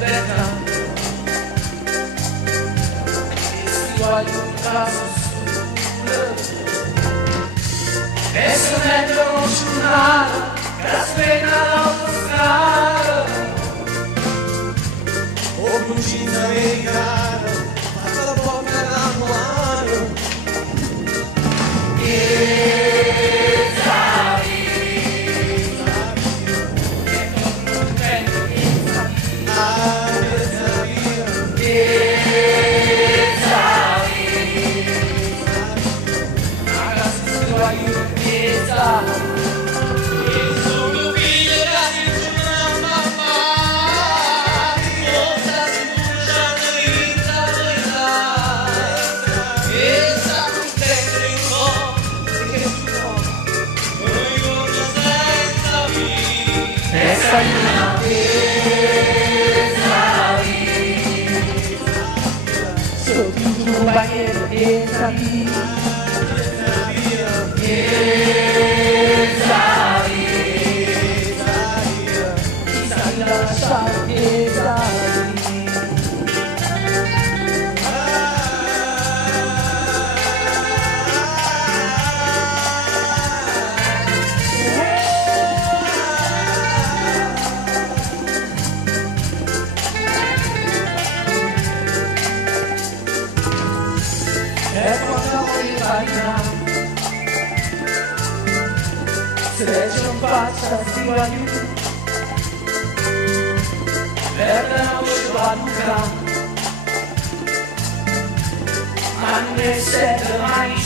beta e si guaglia un caso e se mettono giornata che spena l'autostrada o cucina americana fatta da poco ennamorato un bañero esa vida, quizá la llave esa e quando arriva se legge un faccia si va giù per la voce va lunga ma non è sempre mai